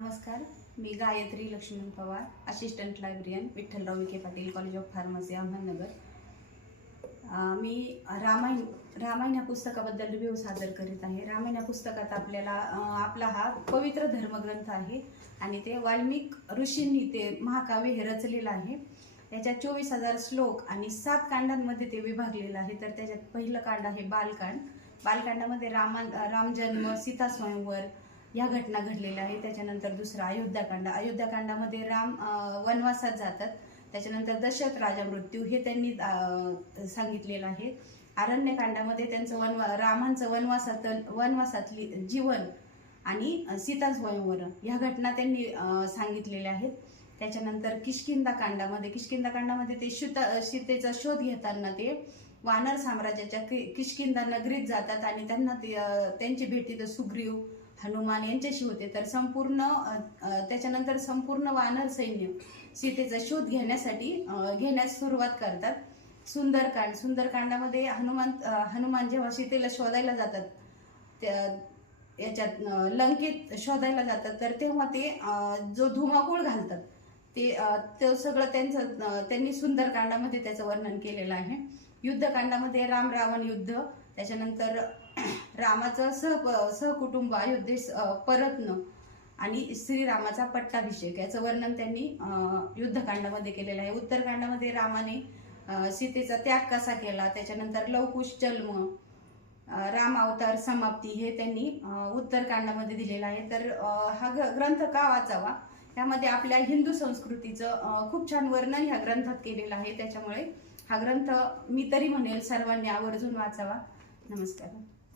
नमस्कार, मी Gayatri Laxman Pawar, assistant librarian, Vitthalrao Vikhe Patil college of pharmacy, Ahmednagar. मी रामायण या पुस्तकाबद्दल रिव्ह्यू सादर करीत आहे. रामायण या पुस्तकात आपला हा पवित्र धर्मग्रंथ आहे आणि ते वाल्मिक ऋषींनी ते महाकाव्य हे रचलेलं आहे. त्याच्यात 24,000 श्लोक आणि 7 कांडांमध्ये ते विभागलेलं आहे. तर त्याच्यात पहिलं कांड आहे बालकांड. बालकांडामध्ये राम जन्म, सीता स्वयंवर या घटना घडलेल्या आहेत. त्याच्यानंतर दुसरा अयोध्याकांड. अयोध्याकांडामध्ये राम वनवासात जातात. त्याच्यानंतर दशरथ राजा मृत्यू हे त्यांनी सांगितलेलं आहे. अरण्यकांडामध्ये त्यांचं रामांचं वनवासातली जीवन आणि सीता स्वयंवर ह्या घटना त्यांनी सांगितलेल्या आहेत. त्याच्यानंतर किष्किंधाकांडामध्ये ते सीतेचा शोध घेताना ते वानर साम्राज्याच्या किष्किंधा नगरीत जातात आणि त्यांना त्यांची भेट तिथं सुग्रीव, हनुमान यांच्याशी होते. तर त्याच्यानंतर संपूर्ण वानर सैन्य सीतेचा शोध घेण्यास सुरुवात करतात. सुंदरकांडामध्ये हनुमान जेव्हा सीतेला शोधायला जातात, याच्यात लंकेत शोधायला जातात, तर तेव्हा ते जो धुमाकूळ घालतात ते सगळं त्यांनी सुंदरकांडामध्ये त्याचं वर्णन केलेलं आहे. युद्धकांडामध्ये राम रावण युद्ध, त्याच्यानंतर रामाचं सहकुटुंब अयोध्येस परतणं आणि श्रीरामाचा पट्टाभिषेक याचं वर्णन त्यांनी युद्धकांडामध्ये केलेलं आहे. उत्तरकांडामध्ये रामाने सीतेचा त्याग कसा केला, त्याच्यानंतर लवकुश जन्म, राम अवतार समाप्ती हे त्यांनी उत्तरकांडामध्ये दिलेलं आहे. तर हा ग्रंथ का वाचावा, त्यामध्ये आपल्या हिंदू संस्कृतीचं खूप छान वर्णन ह्या ग्रंथात केलेलं आहे. त्याच्यामुळे हा ग्रंथ मी तरी म्हणेल सर्वांनी आवर्जून वाचावा. नमस्कार.